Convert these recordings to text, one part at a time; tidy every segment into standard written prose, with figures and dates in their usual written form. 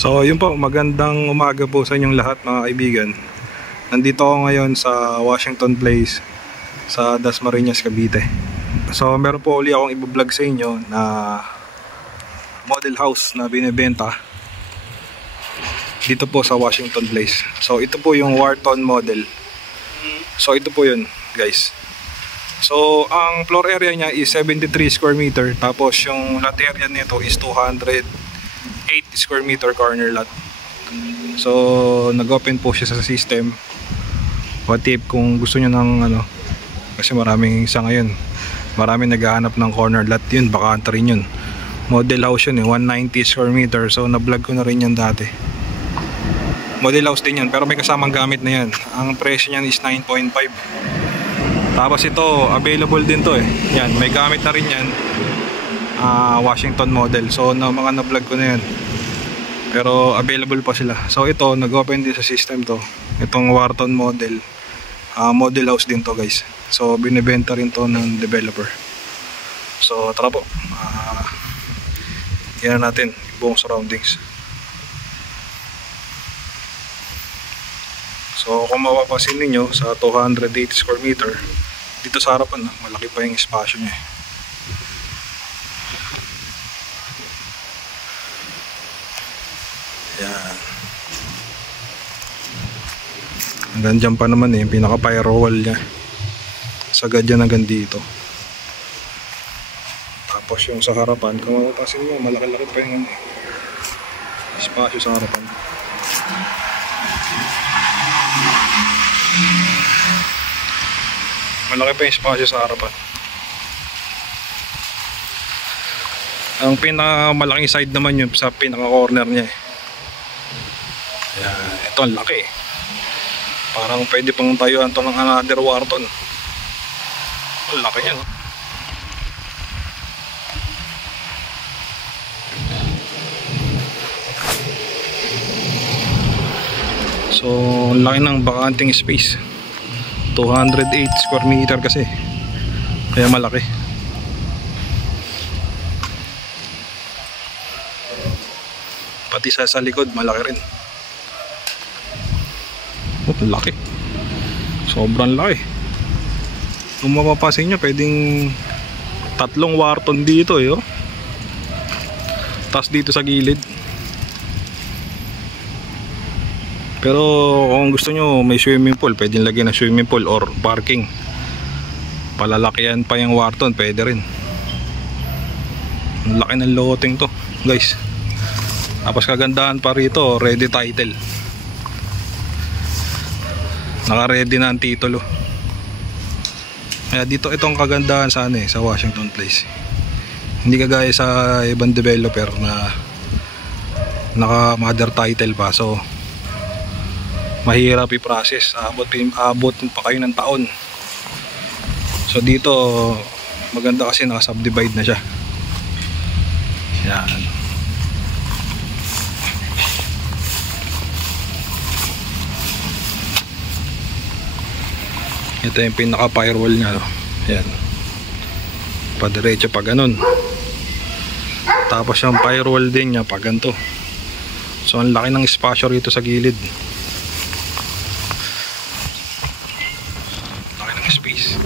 So yun po, magandang umaga po sa inyong lahat mga kaibigan. Nandito ako ngayon sa Washington Place sa Dasmariñas, Cavite. So meron po uli akong i-vlog sa inyo na model house na binibenta dito po sa Washington Place. So ito po yung Wharton model. So ito po yun guys. So ang floor area niya is 73 square meter. Tapos yung lot area nito is 208 square meter corner lot. So nag-open po siya sa system. What if kung gusto nyo ng ano, kasi maraming sa ngayon, maraming naghahanap ng corner lot, yun bakanta rin yun. Model house yun 190 square meter. So na-vlog ko na rin yan dati. Model house din yan, pero may kasamang gamit na yan. Ang presyo niyan is 9.5. Tapos ito available din to yan, may gamit na rin yan. Washington model. So mga na-vlog ko na yan, pero available pa sila. So ito nag-open din sa system to. Itong Wharton model, model house din to guys. So binibenta rin to ng developer. So tara po, tingnan natin buong surroundings. So kung mapapansin niyo sa 280 square meter dito sa harapan, malaki pa yung espasyo niya. Yan. Hanggang dyan pa naman yung pinaka firewall niya. Sagad yan hanggang dito. Tapos yung sa harapan, kung mapapansin nyo, malaki-laki pa yung espasyo sa harapan. Malaki pa yung espasyo sa harapan. Ang pinakamalaking side naman yun sa pinaka corner niya. Ayan, ito ang laki. Parang pwede pang tayuan ito ng another Wharton. Ang laki yan. So ang laki ng bakanting space. 208 square meter kasi, kaya malaki. Pati sa likod malaki rin. Oh, laki. Sobrang laki. Kung mapapasin nyo, pwedeng 3 Wharton dito oh. Tapos dito sa gilid. Pero kung gusto nyo may swimming pool, pwedeng lagyan ng swimming pool or parking. Palalakihan pa yung Wharton, pwede rin. Ang laki ng loting to guys. Tapos kagandahan pa rito, ready title. Naka-ready na ang titulo. Kaya dito itong kagandahan sa sa Washington Place. Hindi kagaya sa ibang developer na naka-mother title pa. So mahirap i-process. Abot pa kayo ng taon. So dito maganda kasi naka-subdivide na siya. Yan. Ito yung pinaka firewall nya Yan. Padiretso pa ganun. Tapos yung firewall din nya pa ganito. So ang laki ng espasyo rito sa gilid. Laki ng space.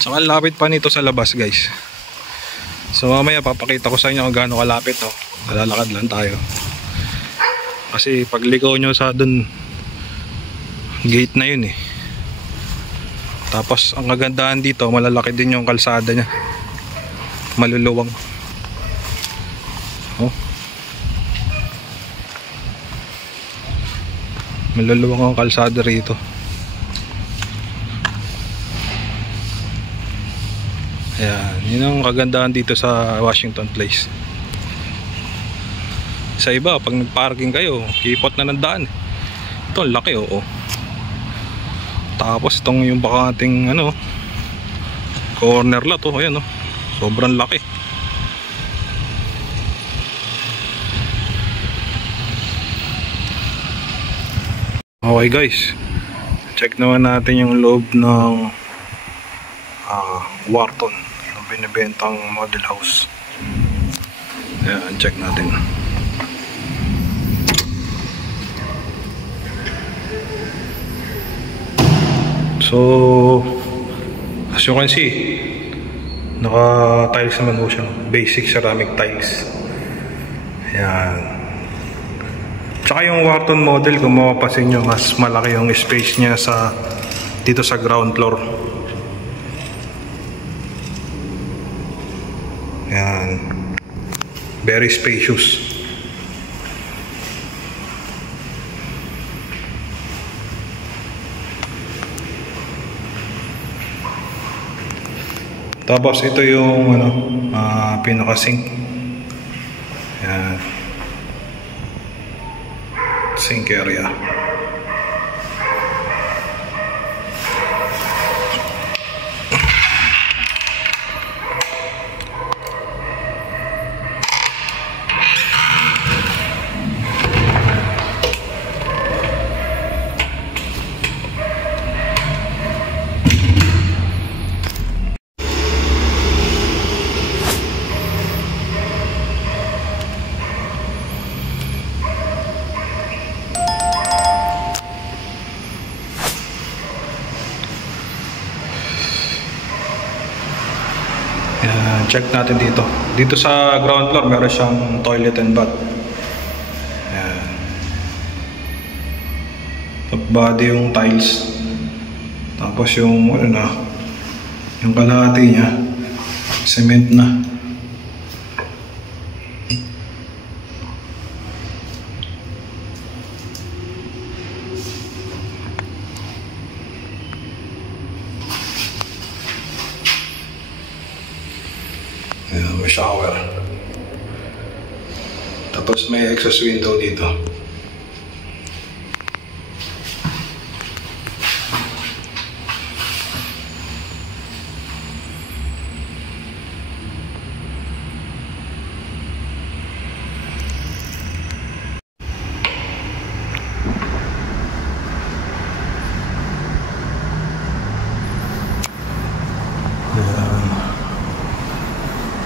So ang lapit pa nito sa labas guys. So mamaya papakita ko sa inyo kung gaano kalapit Lalakad lang tayo. Kasi pag ligaw nyo sa dun gate na yun Tapos ang kagandahan dito, malalaki din yung kalsada nya. Maluluwang. Maluluwang ang kalsada rito. Ayan, yun ang kagandahan dito sa Washington Place. Sa iba, pag nagparking kayo, hipot na ng daan. Ito, laki Tapos itong yung bakanting corner lot ayan sobrang laki. Okay guys, check naman natin yung loob ng Warton, yung binibentang model house. Ayan, check natin. So, as you can see, naka-tiles naman po siya. Basic ceramic tiles. Ayan. Tsaka yung Warton model, kung mapapansin nyo, mas malaki yung space niya dito sa ground floor. Ayan. Very spacious. Tapos ito yung pinaka-sink. Ayan. Sink area. Check natin dito. Dito sa ground floor meron siyang toilet and bath. Ayan. Top body yung tiles. Tapos yung yung kalahati niya cement na. Ayan, may shower. Tapos may exhaust window dito.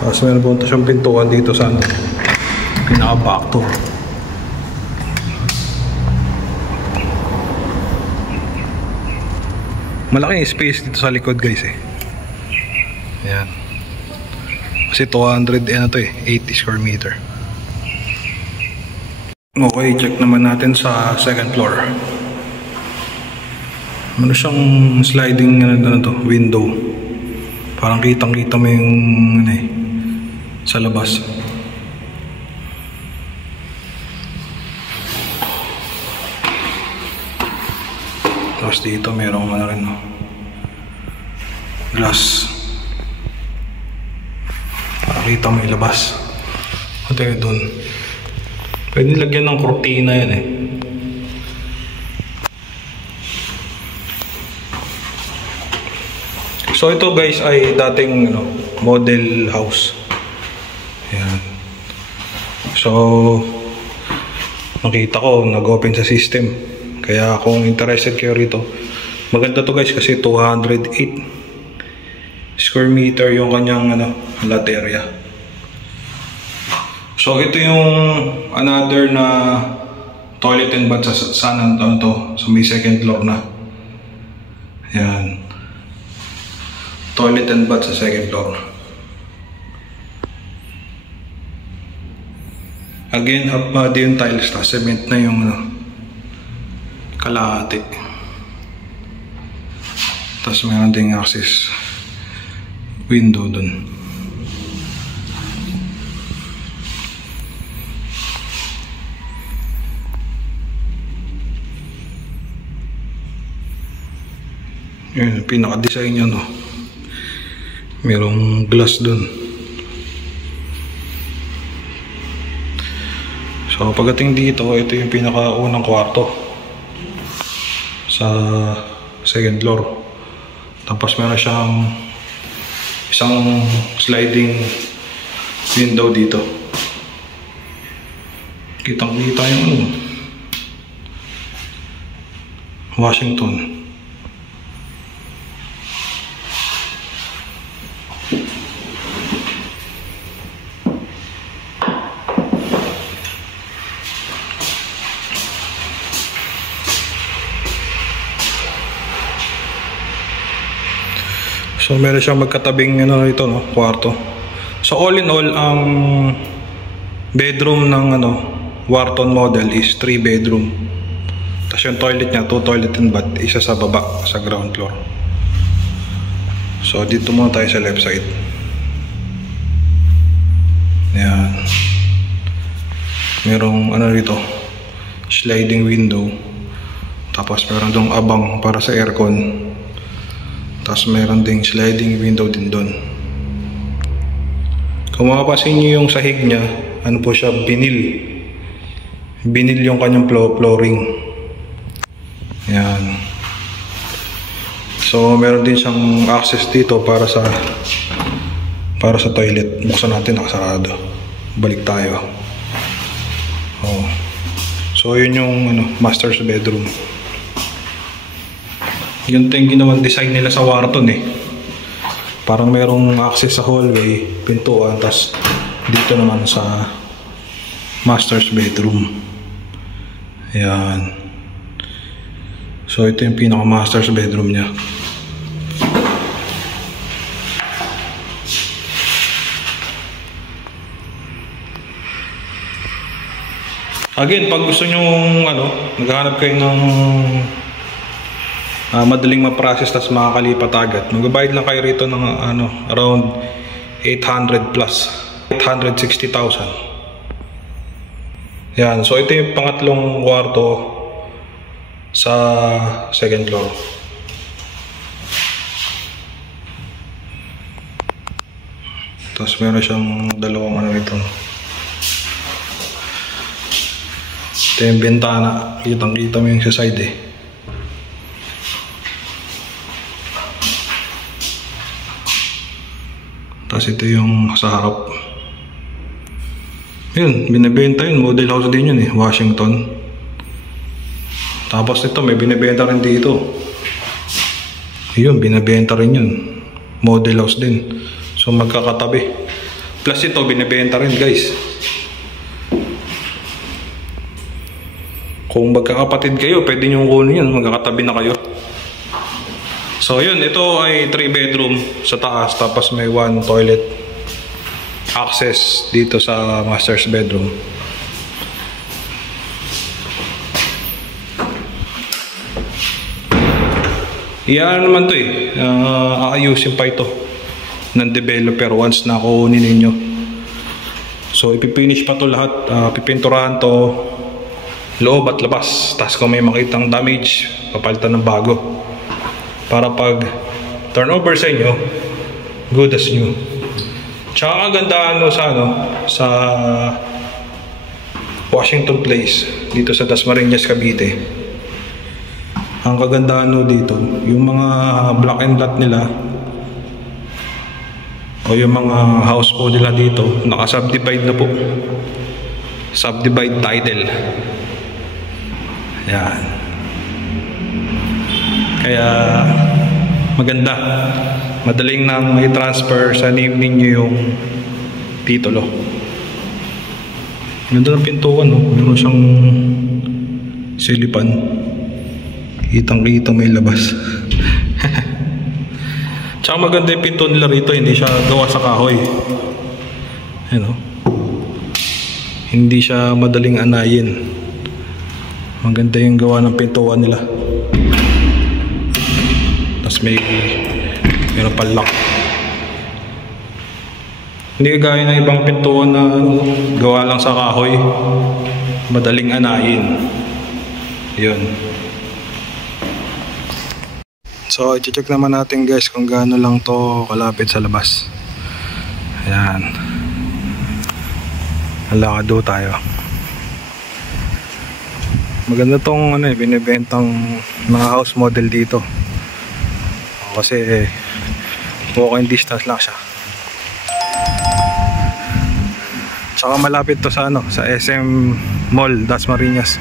Tapos meron po siyang pintuan dito sa pinaka-back door. Malaki yung space dito sa likod guys eh. Ayan. Kasi 280 square meter. Okay, check naman natin sa second floor. Ano siyang sliding window. Parang kitang-kita mo yung sa labas. Tapos dito merong glass. Pakita mo yung labas. Ito yun dun. Pwede lagyan ng kortina yan eh. So ito guys ay dating model house. Ayan. So nakita ko nag-open sa system. Kaya kung interested kayo rito, maganda to guys kasi 208 square meter yung kanyang lot area. So ito yung another na toilet and bath sa may second floor na. Ayan. Toilet and bath sa second floor. Again, half body yung tiles na cement na yung kalahati. Tapos mayroon ding access window dun. Yun, pinaka-design niya mayroong glass dun. So pagdating dito, ito yung pinaka-unang kwarto sa second floor. Tapos meron siyang isang sliding window dito. Kitang-kita yung Washington. So meron siyang magkatabing ito, no, kwarto. So all in all, ang bedroom ng Wharton model is 3 bedroom. Tapos yung toilet niya, 2 toilet and bath, isa sa baba, sa ground floor. So dito muna tayo sa left side. Ayan. Merong dito, sliding window. Tapos meron dong abang para sa aircon. Tapos meron ding sliding window din doon. Kung makapasin nyo yung sahig niya, po siya, vinyl. Vinyl yung kanyang flooring. Ayan. So meron din siyang access dito para sa toilet. Buksan natin, nakasarado. Balik tayo. Oh. So yun yung master's bedroom. Yun yung ginawang design nila sa Wharton Parang merong access sa hallway, pintuan, tas dito naman sa master's bedroom. Ayan. So ito yung pinaka master's bedroom niya. Again, pag gusto nyo naghahanap kayo ng madaling ma-process tas makakalipat agad, magbabayad lang kayo rito ng around 800 plus 860,000. Yan, so ito yung pangatlong kwarto sa second floor. Tapos meron siyang dalawang ito. Ito yung bintana, kitang-kita mo yung sa side Tapos ito yung sa harap. Yun, binibenta yun. Model house din yun Washington. Tapos ito, may binibenta rin dito. Yun, binibenta rin yun. Model house din. So magkakatabi. Plus ito, binibenta rin guys. Kung magkakapatid kayo, pwede nyo kunin yun. Magkakatabi na kayo. So yun, ito ay 3 bedroom sa taas, tapos may 1 toilet access dito sa master's bedroom. Iyan naman to aayusin pa ito ng developer once na kunin ninyo. So ipipinish pa to lahat, pipinturahan to loob at labas. Tapos kung may makitang damage, papalitan ng bago. Para pag turnover sa inyo, good as new. Tsaka kagandahan sa Washington Place, dito sa Dasmariñas, Cavite. Ang kagandahan dito, yung mga block and lot nila, o yung mga house po nila dito, naka-subdivide na po. Subdivide title. Yan. Kaya maganda, madaling nang may transfer sa name ninyo yung titulo. Ganda ng pintuan meron siyang silipan, kitang-kita may labas. Tsaka maganda yung pinto nila rito, hindi siya gawa sa kahoy. Hindi siya madaling anayin. Maganda yung gawa ng pintuan nila. Meron pa lock. Hindi kagaya ng ibang pintuan na gawa lang sa kahoy, madaling anayin. Yun. So i-check naman natin guys kung gaano lang to kalapit sa labas. Ayan, halakado tayo. Maganda tong binibentang mga house model dito. Kasi walking distance lang siya. Tsaka malapit to sa sa SM Mall, Dasmariñas.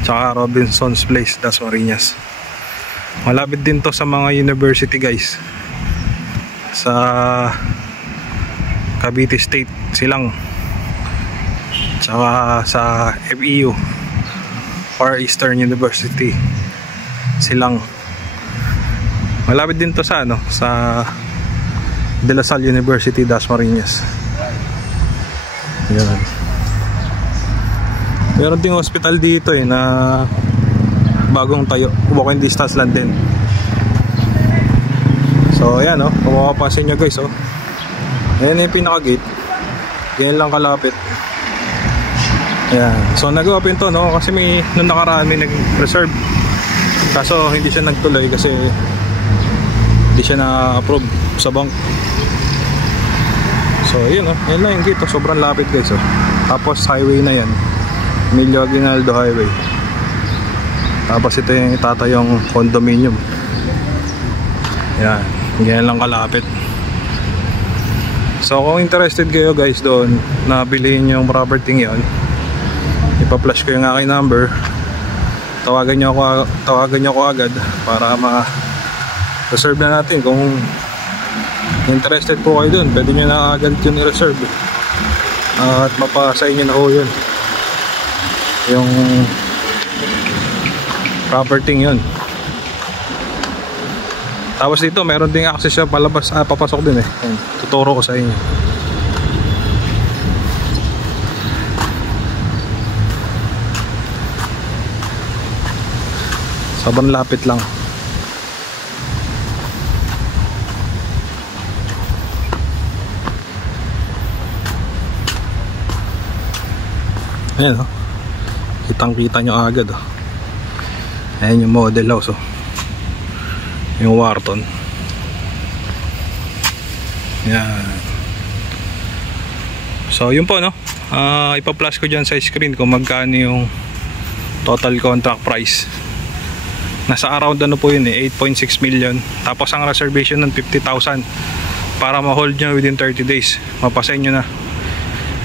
Tsaka Robinson's Place, Dasmariñas. Malapit din to sa mga university guys. Sa Cavite State Silang, tsaka sa FEU, Far Eastern University Silang. Malapit din to sa sa De La Salle University, Dasmariñas. Yan. Meron ding hospital dito na bagong tayo, walking distance lang din. So ayan kung makapasin nyo guys ayan yung pinaka gate, ganyan lang kalapit. Ayan, so nag-open to kasi nung nakaraan may nag-reserve, kaso hindi siya nagtuloy kasi hindi siya na-approve sa bank. So yun yan lang yung gate sobrang lapit guys tapos highway na yan, Emilio Aguinaldo Highway. Tapos ito yung itatayong condominium. Yan, ganyan lang kalapit. So kung interested kayo guys doon na bilhin yung property yon, ipa-flash ko yung aking number. Tawagan nyo ako agad para ma-reserve na natin. Kung interested po kayo doon, pwede nyo na agad yun i-reserve at mapasa inyo na ho yun yung property yun. Tapos dito meron ding access siya palabas, papasok din tuturo ko sa inyo. Sobrang lapit lang. Ayan kitang kita nyo agad ayan yung model house yung Wharton. Yan. So yun po ipa-flash ko dyan sa screen kung magkano yung total contract price. Nasa around po yun 8.6 million. Tapos ang reservation ng 50,000 para ma-hold nyo within 30 days. Mapasin nyo na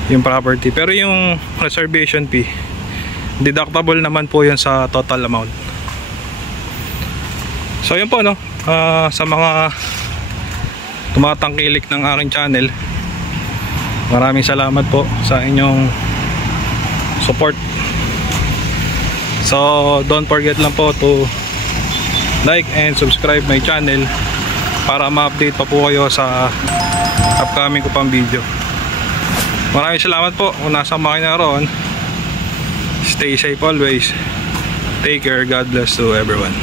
yung property. Pero yung reservation fee deductible naman po yun sa total amount. So yun po sa mga tumatangkilik ng aking channel, maraming salamat po sa inyong support. So don't forget lang po to like and subscribe my channel para ma-update pa po kayo sa upcoming ko pang video. Maraming salamat po kung nasa makina roon. Stay safe always. Take care. God bless to everyone.